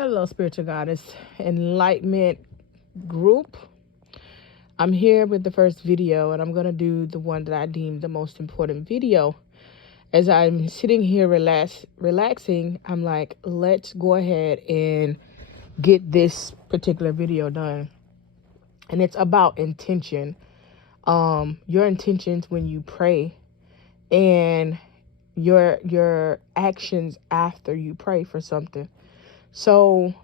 Hello, Spiritual Goddess Enlightenment Group. I'm here with the first video, and I'm going to do the one that I deem the most important video. As I'm sitting here relaxing, I'm like, let's go ahead and get this particular video done. And it's about intention. Your intentions when you pray, and your actions after you pray for something. So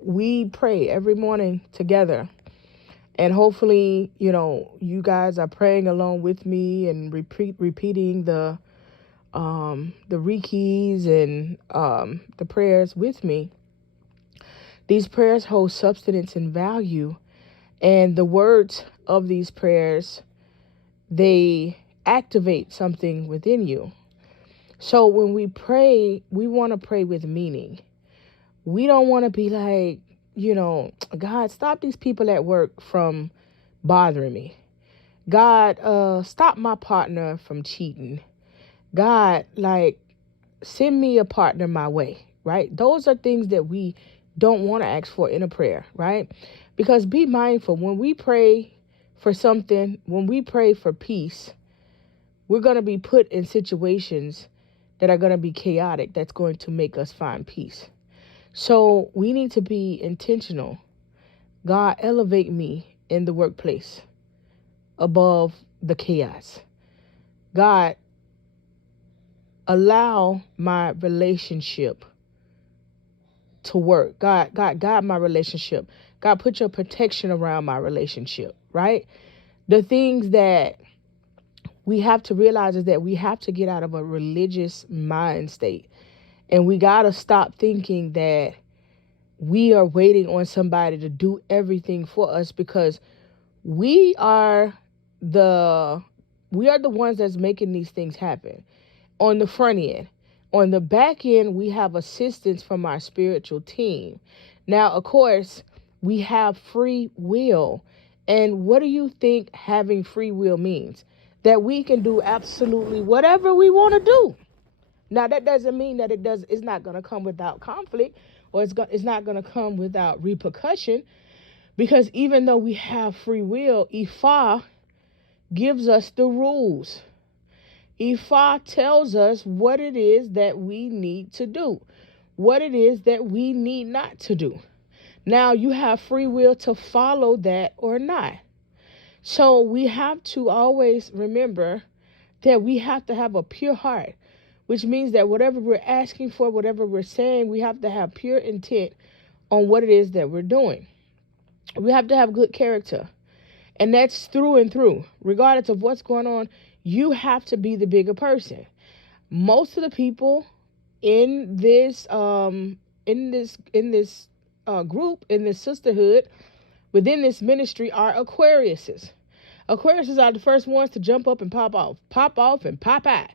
we pray every morning together, and hopefully, you guys are praying along with me and repeating the reikis and the prayers with me. These prayers hold substance and value, and the words of these prayers, they activate something within you. So when we pray, we want to pray with meaning. We don't want to be like, God, stop these people at work from bothering me. God, stop my partner from cheating. God, send me a partner my way, right? Those are things that we don't want to ask for in a prayer, right? Because be mindful, when we pray for something, when we pray for peace, we're going to be put in situations that are going to be chaotic, that's going to make us find peace. So we need to be intentional. God, elevate me in the workplace above the chaos. God, allow my relationship to work. God, guide my relationship. God, put your protection around my relationship, right? The things that we have to realize is that we have to get out of a religious mind state. And we got to stop thinking that we are waiting on somebody to do everything for us, because we are the ones that's making these things happen on the front end. On the back end, we have assistance from our spiritual team. Now, of course, we have free will. And what do you think having free will means? That we can do absolutely whatever we want to do. Now, that doesn't mean that it's not going to come without conflict, or it's not going to come without repercussion, because even though we have free will, Ifa gives us the rules. Ifa tells us what it is that we need to do, what it is that we need not to do. Now, you have free will to follow that or not. So we have to always remember that we have to have a pure heart, which means that whatever we're asking for, whatever we're saying, we have to have pure intent on what it is that we're doing. We have to have good character. And that's through and through. Regardless of what's going on, you have to be the bigger person. Most of the people in this group, in this sisterhood, within this ministry are Aquariuses. Aquariuses are the first ones to jump up and pop off and pop out.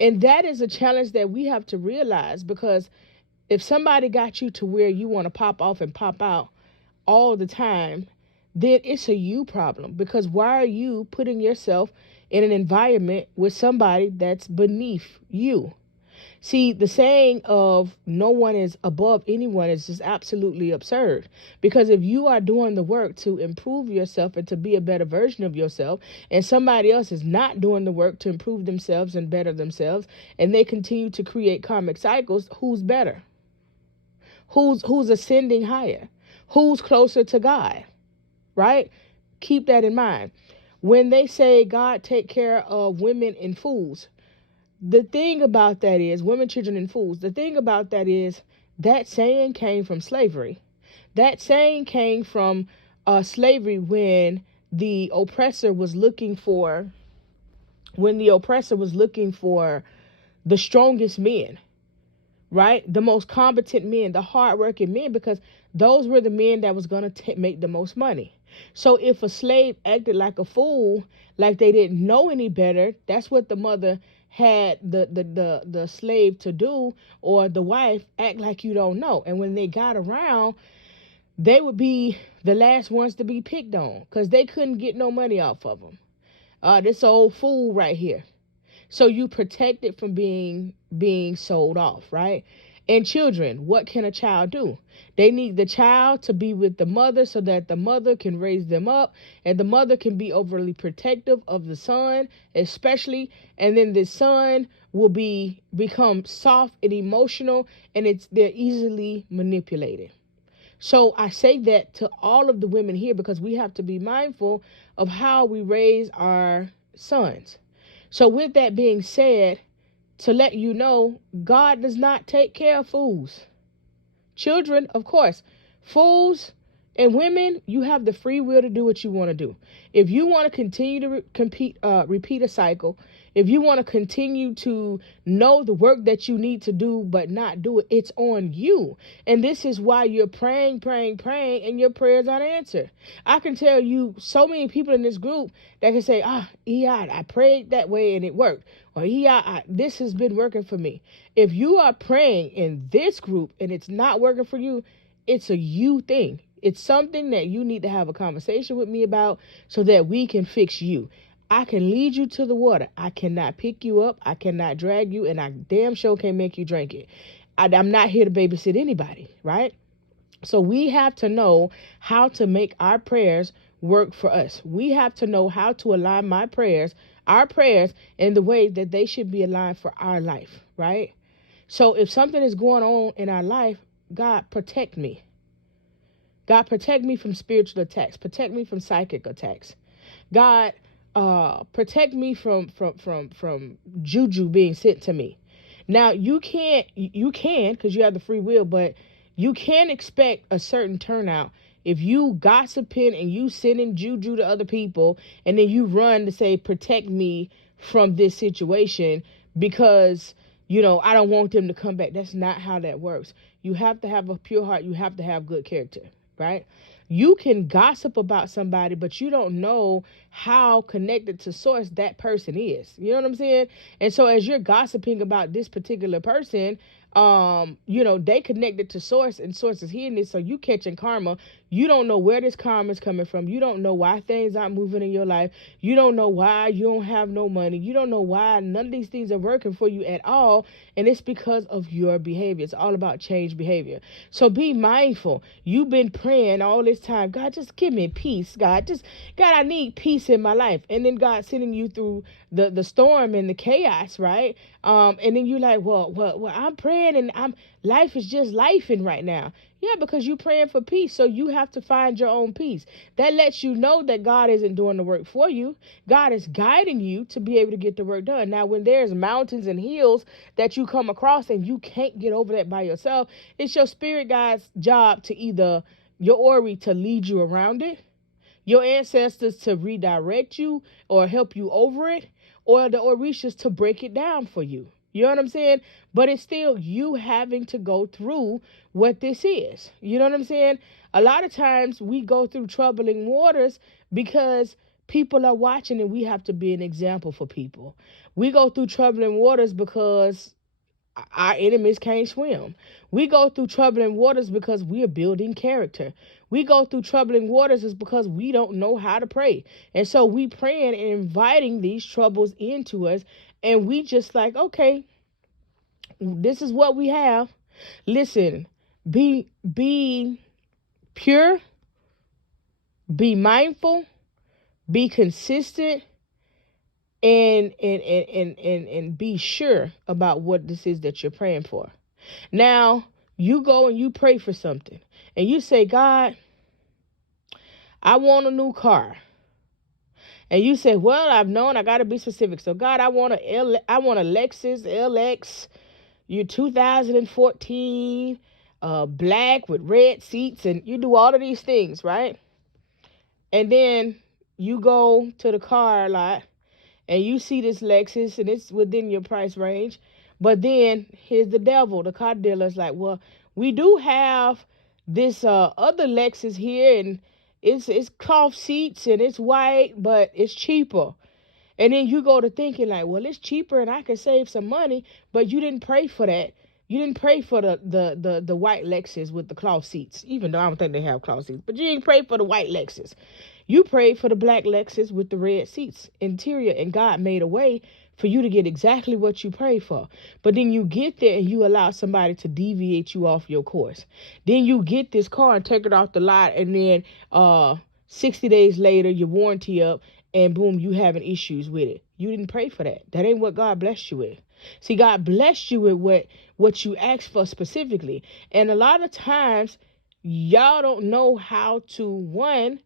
And that is a challenge that we have to realize, because if somebody got you to where you want to pop off and pop out all the time, then it's a you problem. Because why are you putting yourself in an environment with somebody that's beneath you? See, the saying of no one is above anyone is just absolutely absurd. Because if you are doing the work to improve yourself and to be a better version of yourself, and somebody else is not doing the work to improve themselves and better themselves, and they continue to create karmic cycles, who's better? Who's ascending higher? Who's closer to God? Right? Keep that in mind. When they say God take care of women and fools, the thing about that is, women, children, and fools, the thing about that is, that saying came from slavery. That saying came from slavery when the oppressor was looking for the strongest men, right? The most competent men, the hardworking men, because those were the men that was going to make the most money. So if a slave acted like a fool, like they didn't know any better, that's what the mother had the slave to do, or the wife, act like you don't know. And when they got around, they would be the last ones to be picked on, because they couldn't get no money off of them. This old fool right here. So you protect it from being sold off, right? And children, what can a child do? They need the child to be with the mother so that the mother can raise them up, and the mother can be overly protective of the son, especially, and then the son will become soft and emotional, and they're easily manipulated. So I say that to all of the women here because we have to be mindful of how we raise our sons. So with that being said, to let you know, God does not take care of fools. Children, of course. Fools and women, you have the free will to do what you want to do. If you want to continue to repeat a cycle, if you want to continue to know the work that you need to do but not do it, it's on you. And this is why you're praying, and your prayers aren't answered. I can tell you so many people in this group that can say, I prayed that way and it worked. Or this has been working for me. If you are praying in this group and it's not working for you, it's a you thing. It's something that you need to have a conversation with me about so that we can fix you. I can lead you to the water. I cannot pick you up. I cannot drag you, and I damn sure can't make you drink it. I'm not here to babysit anybody, right? So we have to know how to make our prayers work for us. We have to know how to align our prayers in the way that they should be aligned for our life, right? So if something is going on in our life, God, protect me. God, protect me from spiritual attacks. Protect me from psychic attacks. God, protect me from juju being sent to me. Now, you can, because you have the free will, but you can't expect a certain turnout if you gossiping and you sending juju to other people, and then you run to say, protect me from this situation because, I don't want them to come back. That's not how that works. You have to have a pure heart. You have to have good character, right? You can gossip about somebody, but you don't know how connected to source that person is. You know what I'm saying? And so as you're gossiping about this particular person, they connected to source, and source is hearing this, so you catching karma. You don't know where this karma is coming from. You don't know why things aren't moving in your life. You don't know why you don't have no money. You don't know why none of these things are working for you at all, and it's because of your behavior. It's all about change behavior. So be mindful. You've been praying all this time, God, just give me peace. God, I need peace in my life. And then God sending you through the storm and the chaos, right? And then you're like, well, I'm praying and life is just lifing right now. Yeah, because you're praying for peace. So you have to find your own peace. That lets you know that God isn't doing the work for you. God is guiding you to be able to get the work done. Now, when there's mountains and hills that you come across and you can't get over that by yourself, it's your spirit guide's job to either your Ori to lead you around it, your ancestors to redirect you or help you over it, or the Orishas to break it down for you. You know what I'm saying? But it's still you having to go through what this is. You know what I'm saying? A lot of times we go through troubling waters because people are watching and we have to be an example for people. We go through troubling waters because our enemies can't swim. We go through troubling waters because we are building character. We go through troubling waters is because we don't know how to pray. And so we praying and inviting these troubles into us. And we just like, okay, this is what we have. Listen, be pure, be mindful, be consistent, and be sure about what this is that you're praying for. Now, you go and you pray for something and you say, God, I want a new car. And you say, well, I've known I got to be specific. So God, I want a Lexus LX, 2014, black with red seats, and you do all of these things, right? And then you go to the car lot and you see this Lexus and it's within your price range. But then here's the devil. The car dealer's like, well, we do have this other Lexus here, and it's cloth seats and it's white, but it's cheaper. And then you go to thinking like, well, it's cheaper and I can save some money, but you didn't pray for that. You didn't pray for the white Lexus with the cloth seats, even though I don't think they have cloth seats, but you didn't pray for the white Lexus. You prayed for the black Lexus with the red seats, interior, and God made a way for you to get exactly what you pray for. But then you get there and you allow somebody to deviate you off your course. Then you get this car and take it off the lot, and then 60 days later, your warranty up, and boom, you having issues with it. You didn't pray for that. That ain't what God blessed you with. See, God blessed you with what you asked for specifically. And a lot of times, y'all don't know how to, one,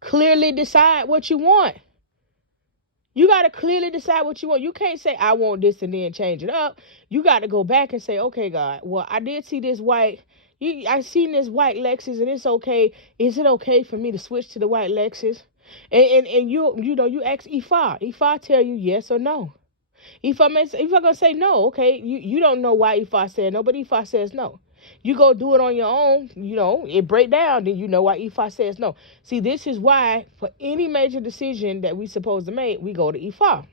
clearly decide what you want. You got to clearly decide what you want. You can't say, I want this, and then change it up. You got to go back and say, okay, God, well, I did see this white, I seen this white Lexus, and it's okay. Is it okay for me to switch to the white Lexus? And you ask Ifa. Ifa tell you yes or no. If I'm gonna say no, okay, you don't know why Ifa said no, but Ifa says no. You go do it on your own, it break down, then you know why Ifa says no. See, this is why for any major decision that we supposed to make, we go to Ifa.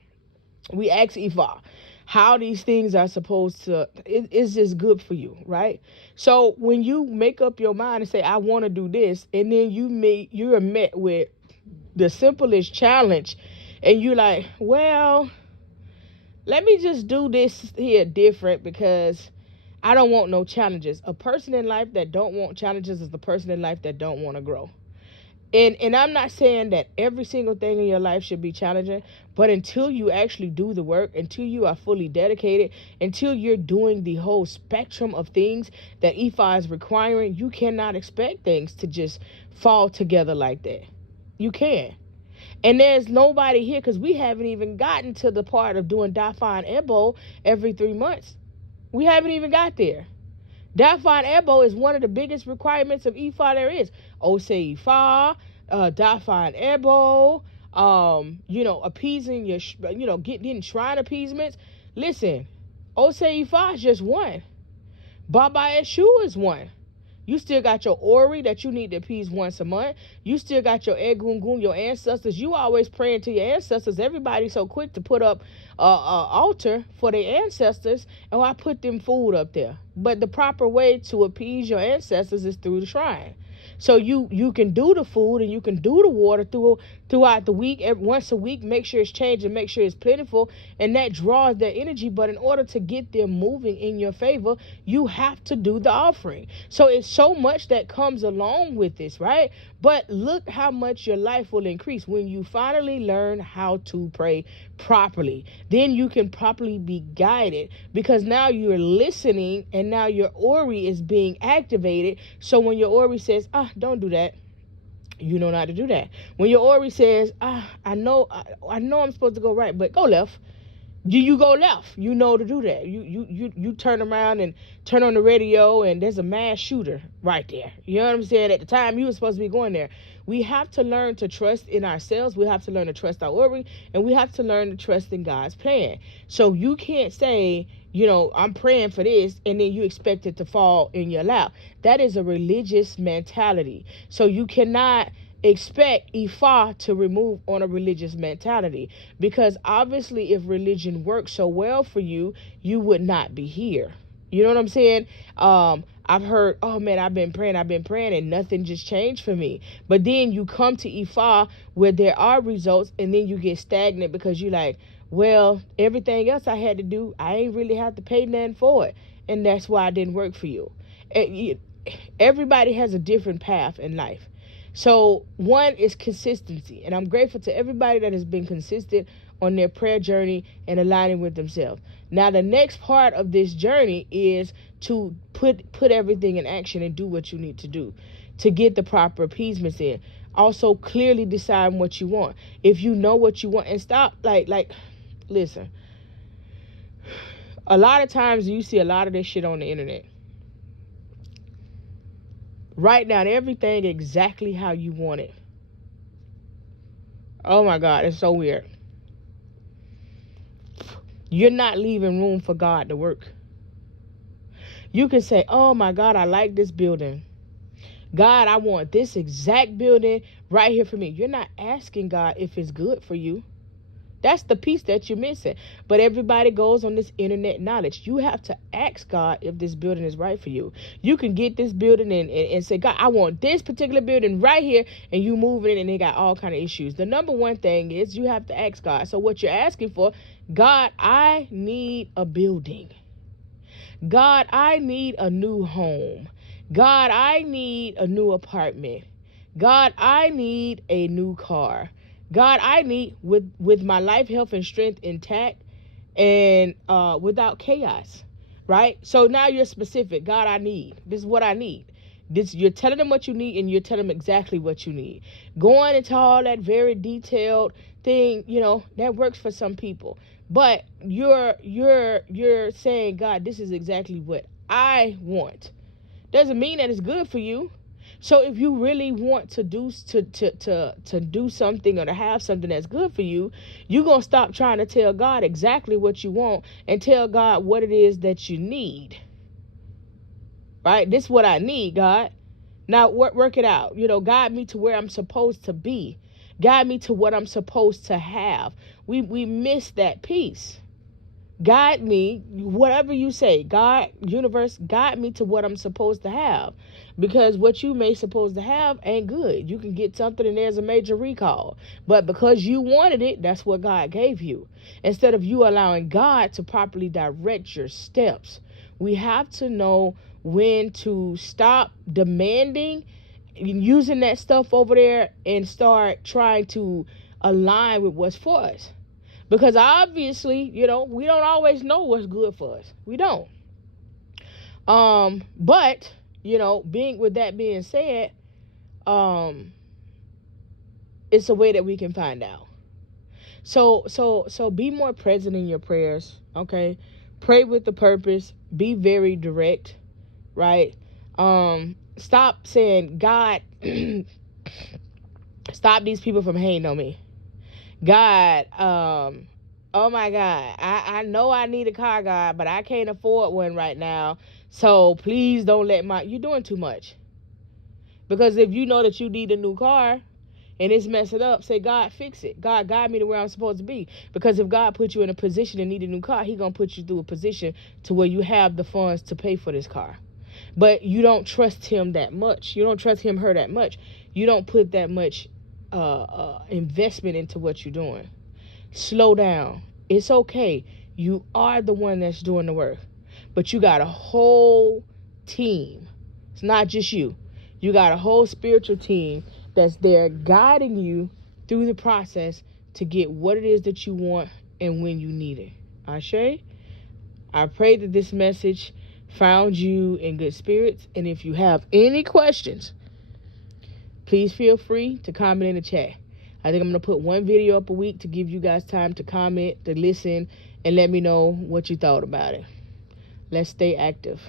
We ask Ifa how these things are supposed to, it's just good for you, right? So when you make up your mind and say, I want to do this, and then you're met with the simplest challenge, and you're like, well, let me just do this here different because I don't want no challenges. A person in life that don't want challenges is the person in life that don't want to grow. And I'm not saying that every single thing in your life should be challenging, but until you actually do the work, until you are fully dedicated, until you're doing the whole spectrum of things that Ifa is requiring, you cannot expect things to just fall together like that. You can't. And there's nobody here, because we haven't even gotten to the part of doing Dafa and Ebo every 3 months. We haven't even got there. Dafa and Ebo is one of the biggest requirements of Ifa there is. Ose Ifa, Dafa and Ebo, appeasing your, getting shrine appeasements. Listen, Ose Ifa is just one. Baba Eshu is one. You still got your Ori that you need to appease once a month. You still got your Egungun, your ancestors. You always praying to your ancestors. Everybody's so quick to put up a altar for their ancestors. And I put them food up there. But the proper way to appease your ancestors is through the shrine. So you can do the food and you can do the water throughout the week, once a week. Make sure it's changed and make sure it's plentiful, and that draws their energy. But in order to get them moving in your favor, you have to do the offering. So it's so much that comes along with this, right? But look how much your life will increase when you finally learn how to pray properly. Then you can properly be guided, because now you're listening and now your Ori is being activated. So when your Ori says, don't do that, you know not to do that. When your Ori says, I know I'm supposed to go right, but go left, you go left. You know to do that. You turn around and turn on the radio, and there's a mass shooter right there. You know what I'm saying? At the time you were supposed to be going there. We have to learn to trust in ourselves. We have to learn to trust our Ori, and we have to learn to trust in God's plan. So you can't say, I'm praying for this, and then you expect it to fall in your lap. That is a religious mentality. So you cannot expect Ifa to remove on a religious mentality, because obviously if religion works so well for you, you would not be here. You know what I'm saying? I've heard, oh man, I've been praying and nothing just changed for me. But then you come to Ifa where there are results, and then you get stagnant because you're like, well, everything else I had to do, I ain't really have to pay nothing for it. And that's why it didn't work for you. Everybody has a different path in life. So one is consistency. And I'm grateful to everybody that has been consistent on their prayer journey and aligning with themselves. Now, the next part of this journey is to put everything in action and do what you need to do to get the proper appeasements in. Also, clearly decide what you want. If you know what you want, and stop, listen. A lot of times you see a lot of this shit on the internet. Write down everything exactly how you want it. Oh my God, it's so weird. You're not leaving room for God to work. You can say, oh my God, I like this building. God, I want this exact building right here for me. You're not asking God if it's good for you. That's the piece that you're missing. But everybody goes on this internet knowledge. You have to ask God if this building is right for you. You can get this building and say, God, I want this particular building right here, and you move it and they got all kind of issues. The number one thing is you have to ask God. So what you're asking for, God, I need a building. God, I need a new home. God, I need a new apartment. God, I need a new car. God, I need with my life, health, and strength intact and without chaos, right? So now you're specific. God, I need. This is what I need. You're telling them what you need, and you're telling them exactly what you need. Going into all that very detailed thing, that works for some people. But you're saying, God, this is exactly what I want. Doesn't mean that it's good for you. So if you really want to do something or to have something that's good for you, you're going to stop trying to tell God exactly what you want and tell God what it is that you need. Right? This is what I need, God. Now work it out. Guide me to where I'm supposed to be. Guide me to what I'm supposed to have. We miss that piece. Guide me, whatever you say. God, universe, guide me to what I'm supposed to have. Because what you may supposed to have ain't good. You can get something and there's a major recall. But because you wanted it, that's what God gave you. Instead of you allowing God to properly direct your steps. We have to know when to stop demanding, using that stuff over there, and start trying to align with what's for us. Because obviously, we don't always know what's good for us. We don't. But, with that being said, it's a way that we can find out. So be more present in your prayers, okay? Pray with the purpose. Be very direct, right? Stop saying, God, stop these people from hating on me. God, oh my God, I know I need a car, God, but I can't afford one right now. So please don't you're doing too much. Because if you know that you need a new car and it's messing up, say, God, fix it. God, guide me to where I'm supposed to be. Because if God put you in a position to need a new car, He's going to put you through a position to where you have the funds to pay for this car. But you don't trust Him that much. You don't trust him, her that much. You don't put that much investment into what you're doing. Slow down. It's okay. You are the one that's doing the work. But you got a whole team. It's not just you. You got a whole spiritual team that's there guiding you through the process to get what it is that you want and when you need it. Ashe? I pray that this message found you in good spirits. And if you have any questions, please feel free to comment in the chat. I think I'm going to put one video up a week to give you guys time to comment, to listen, and let me know what you thought about it. Let's stay active.